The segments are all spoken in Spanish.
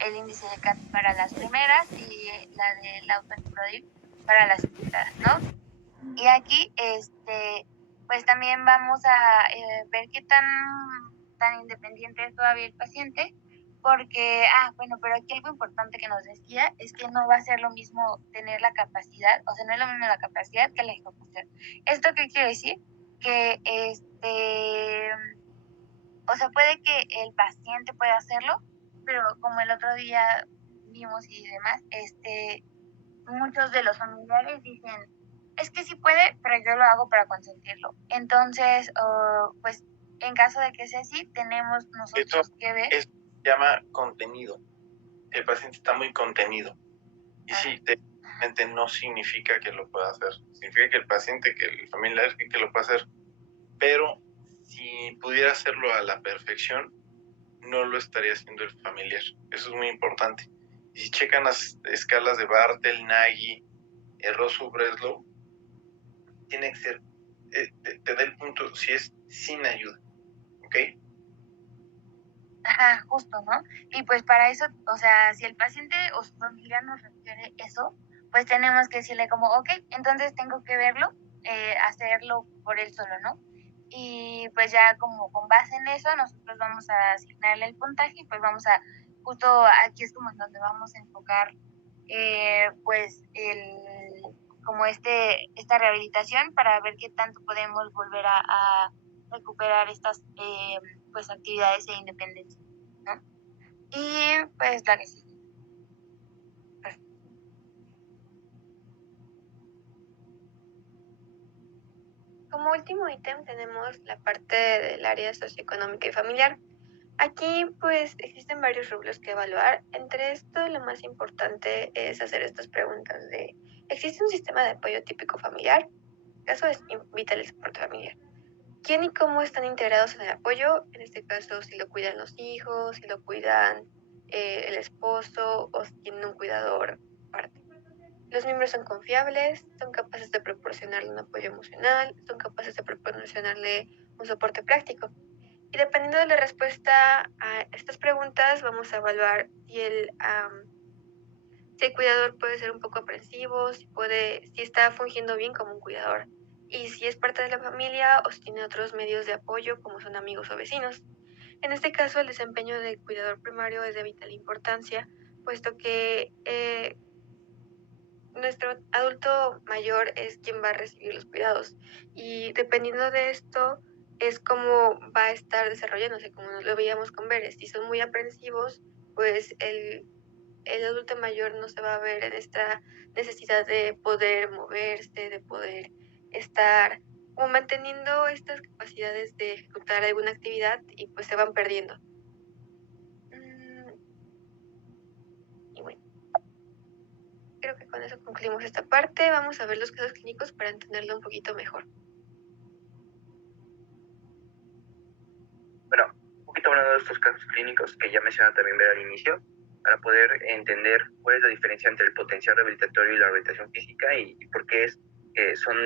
el índice de CAT para las primeras y la del autoexplodir para las segundas, ¿no? Y aquí, pues también vamos a ver qué tan independiente es todavía el paciente, porque, bueno, pero aquí algo importante que nos decía es que no va a ser lo mismo tener la capacidad, o sea, no es lo mismo la capacidad que la ejecución. ¿Esto qué quiere decir? Que, o sea, puede que el paciente pueda hacerlo, pero como el otro día vimos y demás, muchos de los familiares dicen, es que sí puede, pero yo lo hago para consentirlo. Entonces, pues en caso de que sea así, tenemos Eso nosotros que ver. se llama contenido. El paciente está muy contenido. Y sí, técnicamente no significa que lo pueda hacer. Significa que el paciente, que el familiar que lo pueda hacer. Pero si pudiera hacerlo a la perfección, no lo estaría haciendo el familiar. Eso es muy importante. Y si checan las escalas de Bartel, Nagy, Rosso, Breslow, tiene que ser, te da el punto si es sin ayuda, ¿ok? Ajá, justo, ¿no? Y pues para eso, o sea, si el paciente o su familiar nos refiere eso, pues tenemos que decirle como, ok, entonces tengo que verlo, hacerlo por él solo, ¿no? Y pues ya como con base en eso, nosotros vamos a asignarle el puntaje y pues vamos a, justo aquí es como en donde vamos a enfocar, pues como esta rehabilitación para ver qué tanto podemos volver a recuperar estas, pues actividades de independencia, ¿no? Y pues la que sigue. Como último ítem tenemos la parte del área socioeconómica y familiar. Aquí pues existen varios rubros que evaluar. Entre esto lo más importante es hacer estas preguntas de ¿existe un sistema de apoyo típico familiar? En caso es vital el soporte familiar. ¿Quién y cómo están integrados en el apoyo? En este caso, si lo cuidan los hijos, si lo cuidan el esposo o si tienen un cuidador aparte. Los miembros son confiables, son capaces de proporcionarle un apoyo emocional, son capaces de proporcionarle un soporte práctico. Y dependiendo de la respuesta a estas preguntas, vamos a evaluar si si el cuidador puede ser un poco aprensivo, si está fungiendo bien como un cuidador, y si es parte de la familia o si tiene otros medios de apoyo como son amigos o vecinos. En este caso, el desempeño del cuidador primario es de vital importancia, puesto que nuestro adulto mayor es quien va a recibir los cuidados, y dependiendo de esto es como va a estar desarrollándose, como lo veíamos con Beres. Si son muy aprensivos, pues el adulto mayor no se va a ver en esta necesidad de poder moverse, de poder estar como manteniendo estas capacidades de ejecutar alguna actividad, y pues se van perdiendo. Y bueno, creo que con eso concluimos esta parte. Vamos a ver los casos clínicos para entenderlo un poquito mejor. Bueno, un poquito hablando de estos casos clínicos que ya mencionaba también Vera al inicio, para poder entender cuál es la diferencia entre el potencial rehabilitatorio y la rehabilitación física y por qué son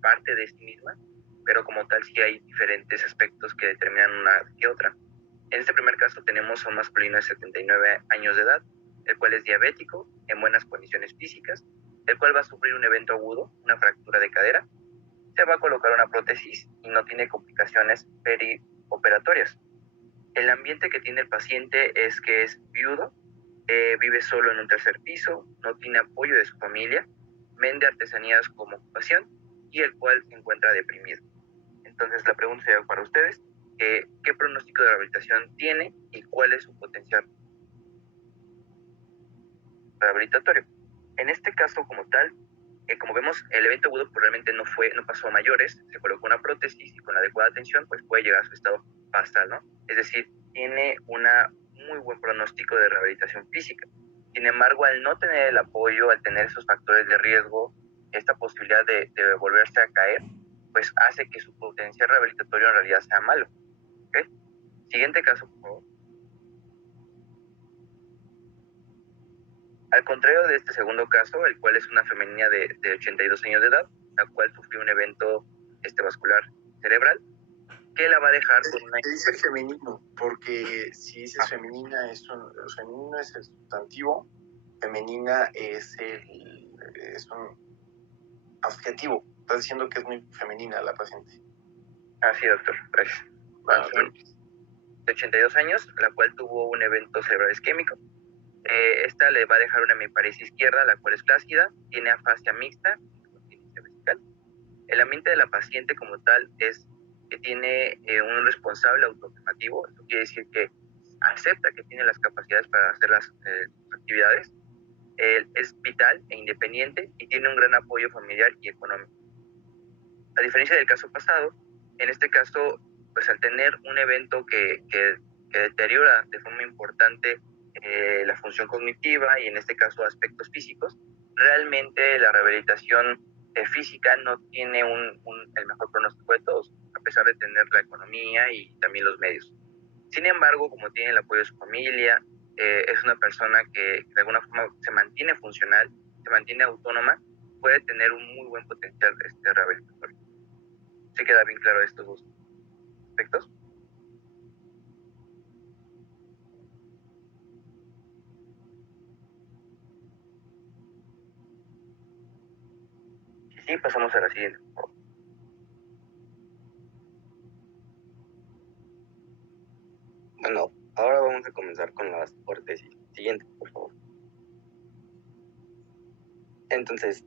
parte de sí misma, pero como tal sí hay diferentes aspectos que determinan una que otra. En este primer caso tenemos a un masculino de 79 años de edad, el cual es diabético, en buenas condiciones físicas, el cual va a sufrir un evento agudo, una fractura de cadera, se va a colocar una prótesis y no tiene complicaciones perioperatorias. El ambiente que tiene el paciente es que es viudo, vive solo en un tercer piso, no tiene apoyo de su familia, vende artesanías como ocupación y el cual se encuentra deprimido. Entonces la pregunta sería para ustedes, ¿qué pronóstico de rehabilitación tiene y cuál es su potencial rehabilitatorio? En este caso como tal, como vemos, el evento agudo pues, realmente no pasó a mayores, se colocó una prótesis y con la adecuada atención pues puede llegar a su estado basal, ¿no? Es decir, tiene un muy buen pronóstico de rehabilitación física. Sin embargo, al no tener el apoyo, al tener esos factores de riesgo, esta posibilidad de volverse a caer, pues hace que su potencial rehabilitatorio en realidad sea malo. ¿Okay? Siguiente caso, por favor. Al contrario de este segundo caso, el cual es una femenina de 82 años de edad, la cual sufrió un evento vascular cerebral, que la va a dejar con una... Se dice femenino, porque si dices femenino es el sustantivo, femenina es un adjetivo. Estás diciendo que es muy femenina la paciente. Sí, doctor, gracias. De 82 años, la cual tuvo un evento cerebral isquémico. Esta le va a dejar una hemiparesia izquierda, la cual es flácida, tiene afasia mixta, incontinencia vesical. El ambiente de la paciente como tal es que tiene un responsable autoafirmativo. Esto quiere decir que acepta que tiene las capacidades para hacer las actividades. Es vital e independiente y tiene un gran apoyo familiar y económico. A diferencia del caso pasado, en este caso, pues al tener un evento que deteriora de forma importante la función cognitiva y en este caso aspectos físicos, realmente la rehabilitación física no tiene el mejor pronóstico de todos, a pesar de tener la economía y también los medios. Sin embargo, como tiene el apoyo de su familia, es una persona que de alguna forma se mantiene funcional, se mantiene autónoma, puede tener un muy buen potencial rehabilitatorio. ¿Se queda bien claro estos dos aspectos? Sí, pasamos a la siguiente. Bueno, ahora vamos a comenzar con las órtesis. Siguiente, por favor. Entonces,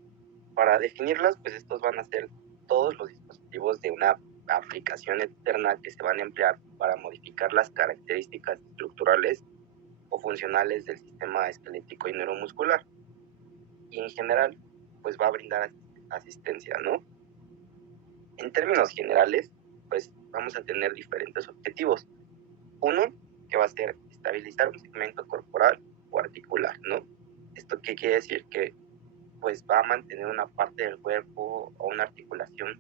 para definirlas, pues estos van a ser todos los dispositivos de una aplicación externa que se van a emplear para modificar las características estructurales o funcionales del sistema esquelético y neuromuscular. Y en general, pues va a brindar asistencia, ¿no? En términos generales, pues vamos a tener diferentes objetivos. Uno, que va a ser estabilizar un segmento corporal o articular, ¿no? ¿Esto qué quiere decir? Que pues va a mantener una parte del cuerpo o una articulación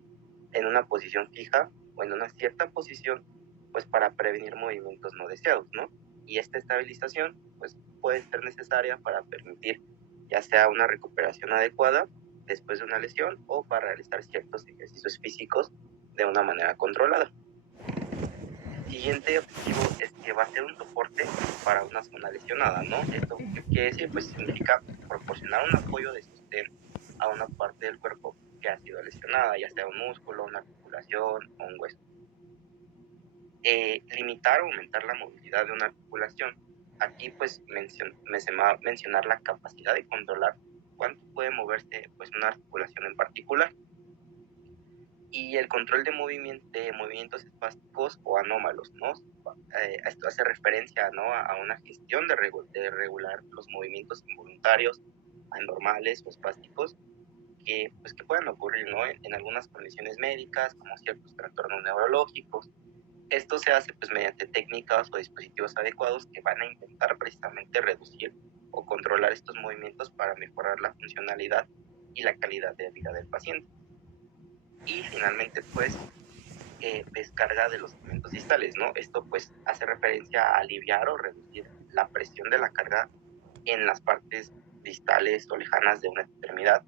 en una posición fija o en una cierta posición, pues para prevenir movimientos no deseados, ¿no? Y esta estabilización, pues puede ser necesaria para permitir ya sea una recuperación adecuada después de una lesión o para realizar ciertos ejercicios físicos de una manera controlada. El siguiente objetivo es que va a ser un soporte para una zona lesionada, ¿no? Esto qué quiere decir, pues significa proporcionar un apoyo de sostén a una parte del cuerpo que ha sido lesionada, ya sea un músculo, una articulación o un hueso. Limitar o aumentar la movilidad de una articulación. Aquí pues mencionar la capacidad de controlar cuánto puede moverse pues una articulación en particular. Y el control de movimientos espásticos o anómalos, ¿no? Esto hace referencia, ¿no?, a una gestión de regular los movimientos involuntarios, anormales o espásticos que puedan ocurrir, ¿no?, en algunas condiciones médicas, como ciertos trastornos neurológicos. Esto se hace pues mediante técnicas o dispositivos adecuados que van a intentar precisamente reducir o controlar estos movimientos para mejorar la funcionalidad y la calidad de vida del paciente. Y finalmente, pues, descarga de los segmentos distales, ¿no? Esto, pues, hace referencia a aliviar o reducir la presión de la carga en las partes distales o lejanas de una extremidad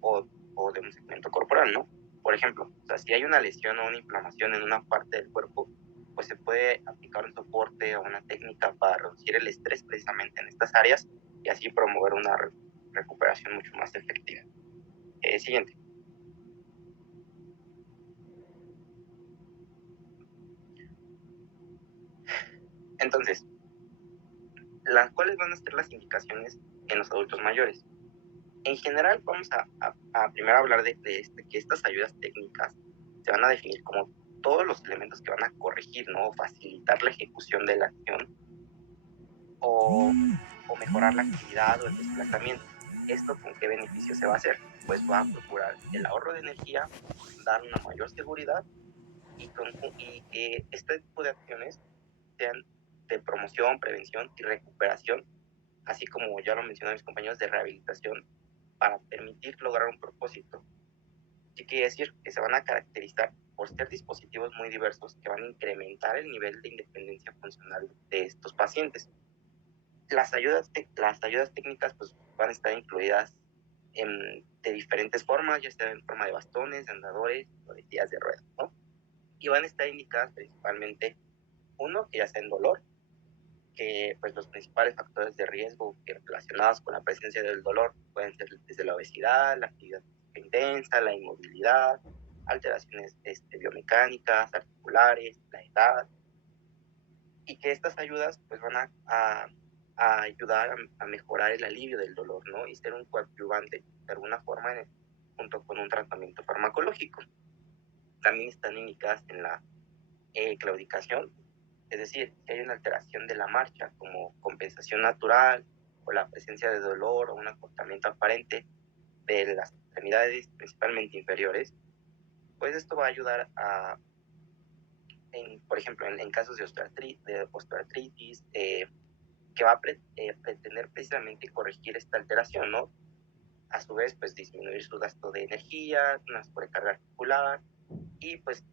o de un segmento corporal, ¿no? Por ejemplo, o sea, si hay una lesión o una inflamación en una parte del cuerpo, pues se puede aplicar un soporte o una técnica para reducir el estrés precisamente en estas áreas y así promover una recuperación mucho más efectiva. Siguiente. Entonces, ¿cuáles van a ser las indicaciones en los adultos mayores? En general, vamos a primero hablar de que estas ayudas técnicas se van a definir como todos los elementos que van a corregir, ¿no?, o facilitar la ejecución de la acción o mejorar la actividad o el desplazamiento. ¿Esto con qué beneficio se va a hacer? Pues va a procurar el ahorro de energía, dar una mayor seguridad y que este tipo de acciones sean de promoción, prevención y recuperación, así como ya lo mencionaron mis compañeros, de rehabilitación para permitir lograr un propósito. ¿Qué quiere decir? Que se van a caracterizar por ser dispositivos muy diversos que van a incrementar el nivel de independencia funcional de estos pacientes. Las ayudas técnicas pues van a estar incluidas de diferentes formas, ya sea en forma de bastones, de andadores o de sillas de ruedas, ¿no? y van a estar indicadas principalmente, uno, que ya sea en dolor, que pues los principales factores de riesgo relacionados con la presencia del dolor pueden ser desde la obesidad, la actividad intensa, la inmovilidad, alteraciones biomecánicas, articulares, la edad, y que estas ayudas pues van a ayudar a mejorar el alivio del dolor, ¿no? Y ser un coadyuvante de alguna forma junto con un tratamiento farmacológico. También están indicadas en la claudicación, es decir, si hay una alteración de la marcha como compensación natural o la presencia de dolor o un acortamiento aparente de las extremidades, principalmente inferiores, pues esto va a ayudar por ejemplo, en casos de osteoartritis, que va a pretender precisamente corregir esta alteración, ¿no? A su vez, pues disminuir su gasto de energía, una sobrecarga articular y pues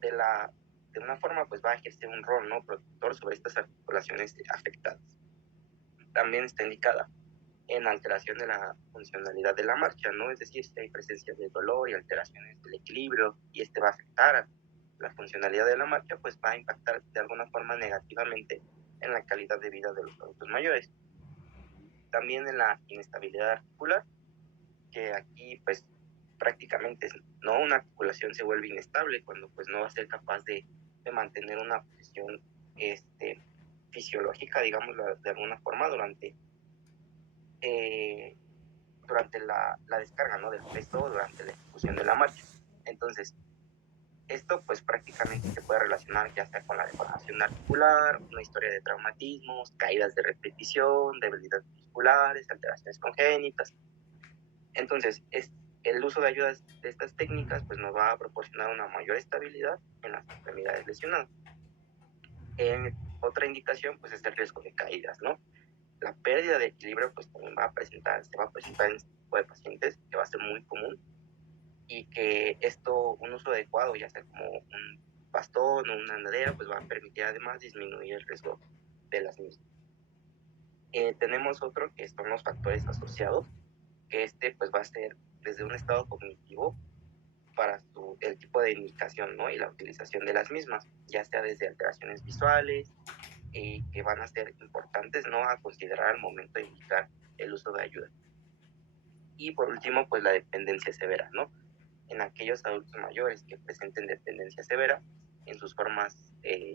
de una forma pues va a ejercer un rol, ¿no?, protector sobre estas articulaciones afectadas. También está indicada en alteración de la funcionalidad de la marcha, ¿no? Es decir, si hay presencia de dolor y alteraciones del equilibrio y va a afectar a la funcionalidad de la marcha, pues va a impactar de alguna forma negativamente en la calidad de vida de los adultos mayores. También en la inestabilidad articular, que aquí pues prácticamente no una articulación se vuelve inestable cuando pues no va a ser capaz de mantener una posición fisiológica, digamos, de alguna forma durante la descarga, ¿no?, del peso durante la ejecución de la marcha. Entonces, esto pues prácticamente se puede relacionar ya sea con la deformación articular, una historia de traumatismos, caídas de repetición, debilidades musculares, alteraciones congénitas. Entonces, el uso de ayudas de estas técnicas pues nos va a proporcionar una mayor estabilidad en las extremidades lesionadas. Otra indicación pues es el riesgo de caídas, ¿no? La pérdida de equilibrio pues también se va a presentar en este tipo de pacientes, que va a ser muy común, y que un uso adecuado, ya sea como un bastón o una andadera, pues va a permitir además disminuir el riesgo de las mismas. Tenemos otro que son los factores asociados, que pues va a ser desde un estado cognitivo para el tipo de indicación, ¿no?, y la utilización de las mismas, ya sea desde alteraciones visuales, que van a ser importantes, ¿no?, a considerar al momento de indicar el uso de ayuda. Y por último, pues la dependencia severa, ¿no? En aquellos adultos mayores que presenten dependencia severa en sus formas,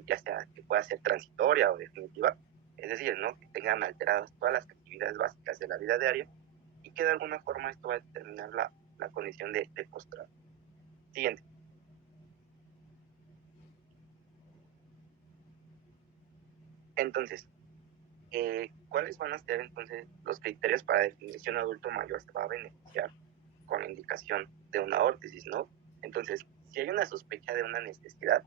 ya sea que pueda ser transitoria o definitiva, es decir, ¿no?, que tengan alteradas todas las actividades básicas de la vida diaria y que de alguna forma esto va a determinar la condición de postrado. Siguiente. Entonces, ¿cuáles van a ser entonces los criterios para definir si un adulto mayor se va a beneficiar con la indicación de una órtesis, ¿no? Entonces, si hay una sospecha de una necesidad,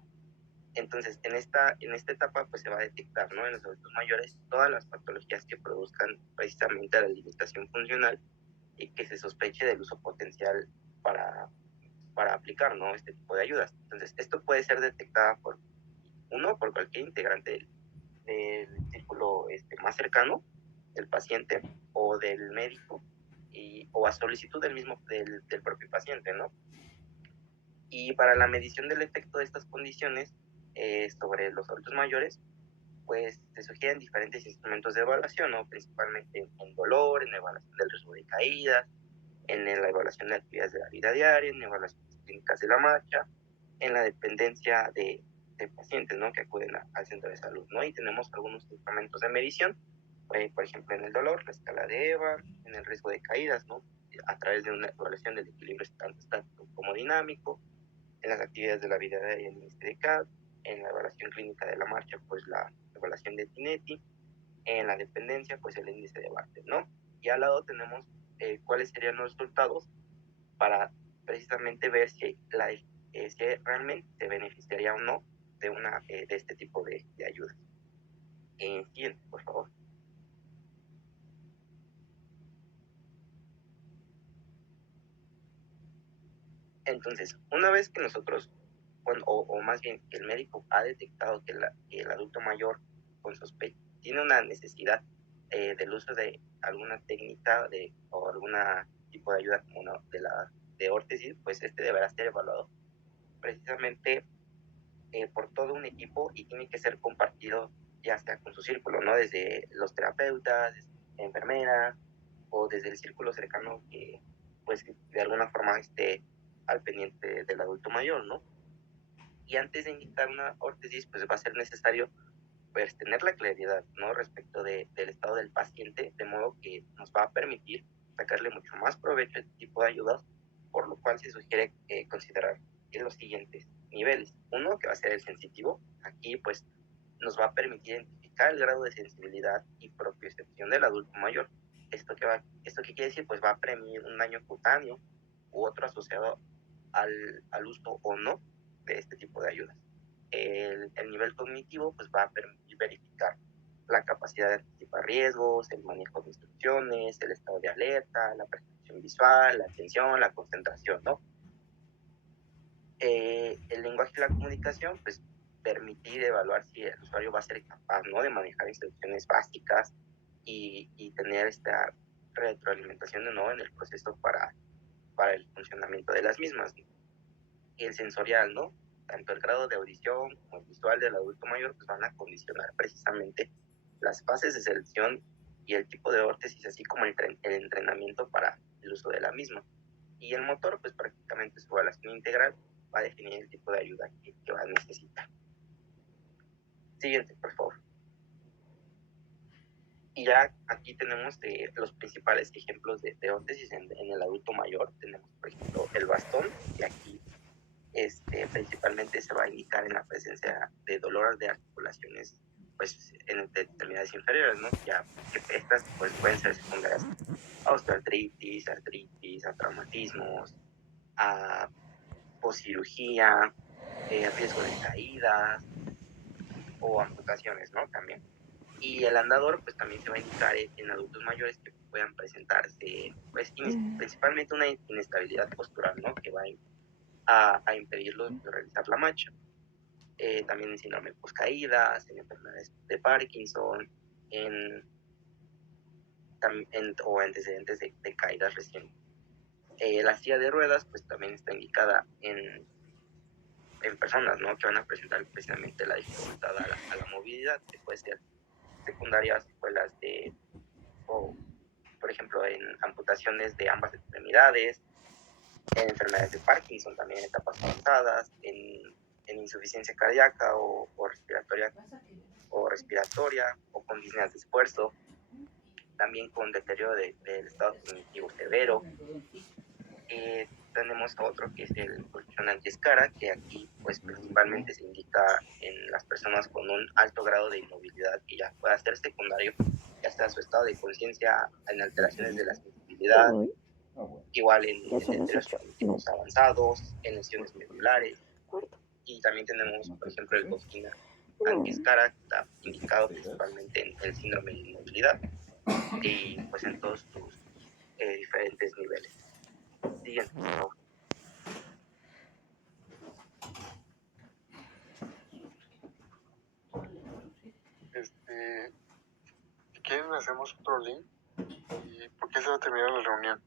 entonces en esta etapa pues se va a detectar, ¿no?, en los adultos mayores todas las patologías que produzcan precisamente la limitación funcional y que se sospeche del uso potencial para aplicar, ¿no?, este tipo de ayudas. Entonces, esto puede ser detectada por cualquier integrante del círculo más cercano del paciente o del médico, o a solicitud del propio paciente, ¿no? Y para la medición del efecto de estas condiciones sobre los adultos mayores, pues se sugieren diferentes instrumentos de evaluación, ¿no?, principalmente en dolor, en la evaluación del riesgo de caídas, en la evaluación de actividades de la vida diaria, en evaluaciones clínicas de la marcha, en la dependencia de pacientes, ¿no?, que acuden al centro de salud, ¿no? Y tenemos algunos instrumentos de medición, por ejemplo, en el dolor, la escala de EVA, en el riesgo de caídas, ¿no?, a través de una evaluación del equilibrio tanto estático como dinámico, en las actividades de la vida diaria, el índice de CAD, en la evaluación clínica de la marcha, pues la evaluación de Tinetti, en la dependencia, pues el índice de Bartlett, ¿no? Y al lado tenemos cuáles serían los resultados para precisamente ver si realmente se beneficiaría o no de este tipo de ayudas. Siguiente, por favor. Entonces, una vez que nosotros, o más bien que el médico ha detectado que el adulto mayor con sospecha tiene una necesidad del uso de alguna técnica o alguna tipo de ayuda como de órtesis, pues deberá ser evaluado precisamente por todo un equipo y tiene que ser compartido ya sea con su círculo, ¿no? Desde los terapeutas, enfermeras o desde el círculo cercano que pues de alguna forma esté al pendiente del adulto mayor, ¿no? Y antes de indicar una órtesis, pues va a ser necesario pues tener la claridad, ¿no? Respecto del estado del paciente, de modo que nos va a permitir sacarle mucho más provecho a este tipo de ayudas, por lo cual se sugiere considerar los siguientes niveles. Uno, que va a ser el sensitivo. Aquí pues nos va a permitir identificar el grado de sensibilidad y propiocepción del adulto mayor. ¿Esto qué quiere decir? Pues va a prevenir un daño cutáneo u otro asociado al uso o no de este tipo de ayudas. El nivel cognitivo pues va a permitir verificar la capacidad de anticipar riesgos, el manejo de instrucciones, el estado de alerta, la percepción visual, la atención, la concentración, ¿no? El lenguaje y la comunicación, pues permitir evaluar si el usuario va a ser capaz, ¿no? De manejar instrucciones básicas y tener esta retroalimentación de nuevo en el proceso para el funcionamiento de las mismas, ¿no? Y el sensorial, ¿no? Tanto el grado de audición como el visual del adulto mayor pues van a condicionar precisamente las fases de selección y el tipo de órtesis, así como el entrenamiento para el uso de la misma. Y el motor, pues prácticamente su evaluación integral va a definir el tipo de ayuda que va a necesitar. Siguiente, por favor. Y ya aquí tenemos los principales ejemplos de órtesis en el adulto mayor. Tenemos, por ejemplo, el bastón, que aquí principalmente se va a indicar en la presencia de dolor de articulaciones pues en determinadas inferiores, ¿no? Ya que estas pues pueden ser secundarias a osteoartritis, artritis, a traumatismos, a poscirugía, riesgo de caídas o amputaciones, ¿no? También. Y el andador pues también se va a indicar en adultos mayores que puedan presentarse pues principalmente una inestabilidad postural, ¿no? Que va a impedirlos de realizar la marcha. También en síndrome poscaídas, en enfermedades de Parkinson, o antecedentes de caídas recientes. La silla de ruedas pues también está indicada en personas, ¿no? Que van a presentar precisamente la dificultad a la movilidad, que puede ser secundarias secuelas o por ejemplo en amputaciones de ambas extremidades, en enfermedades de Parkinson también en etapas avanzadas, en insuficiencia cardíaca o respiratoria o con disneas de esfuerzo, también con deterioro del estado cognitivo severo. Tenemos otro que es el colchón antiescara, que aquí pues principalmente se indica en las personas con un alto grado de inmovilidad que ya pueda ser secundario, ya sea su estado de conciencia, en alteraciones de la sensibilidad, igual en deterioros cognitivos avanzados, en lesiones medulares. Y también tenemos, por ejemplo, el colchón antiescara, que está indicado principalmente en el síndrome de inmovilidad y pues en todos sus diferentes niveles. Siguiente, por favor. Si quieren hacemos otro link y por qué se va a terminar la reunión.